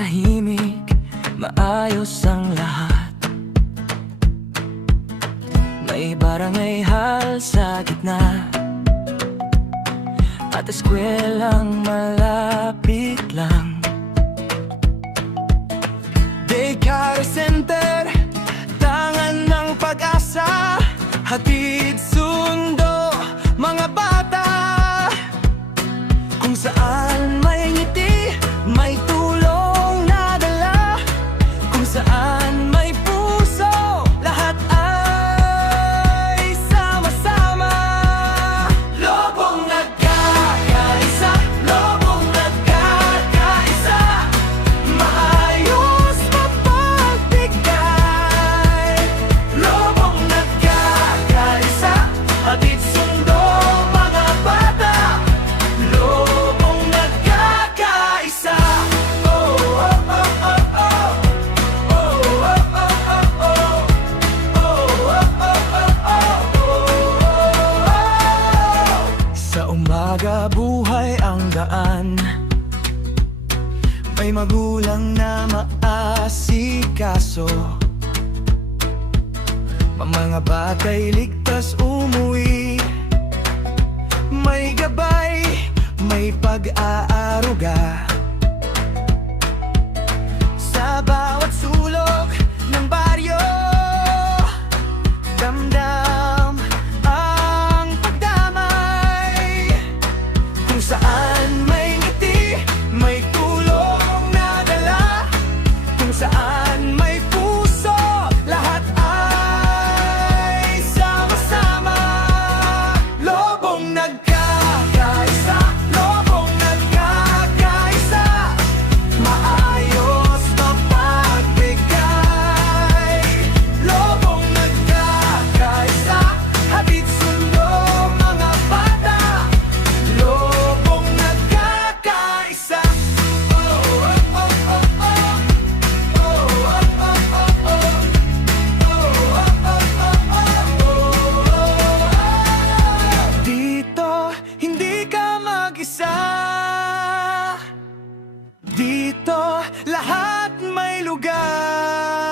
tahimik, maayos ang lahat. May barangay hall sa gitna at eskwelang malapit lang. Daycare center, tangan ng pag-asa, hatid sundo mga bata. Kung saan may ngiti, may tulong na dala. Kung saan may puso, lahat ay sama-sama. Lobong nagkakaisa, lobong nagkakaisa, maayos mapagbigay. Lobong nagkakaisa, hatid sundo mga bata. Lobong nagkakaisa. Oh, oh, oh, oh, oh. Oh, oh, oh, oh, oh. Oh, oh, oh, oh, oh. Sa umaga buhay ang daan, may magulang na maasikaso. Mga bata'y ligtas umuwi, may gabay, may pag-aaruga. Sa bawat sulok ng baryo, damdam ang pagdamay. Kung saan may ngiti, may tulong na dala. Kung saan may puso, lahat ay sama-sama. Lobong nagkakaisa, lobong nagkakaisa, maayos mapagbigay. Lobong nagkakaisa, hatid sundo mga bata. Lobong nagkakaisa. Oh, oh, oh, oh, oh. Oh, oh, oh, oh, oh. Oh, oh, oh, oh, oh. Dito, hindi ka mag-isa. Dito, lahat may lugar.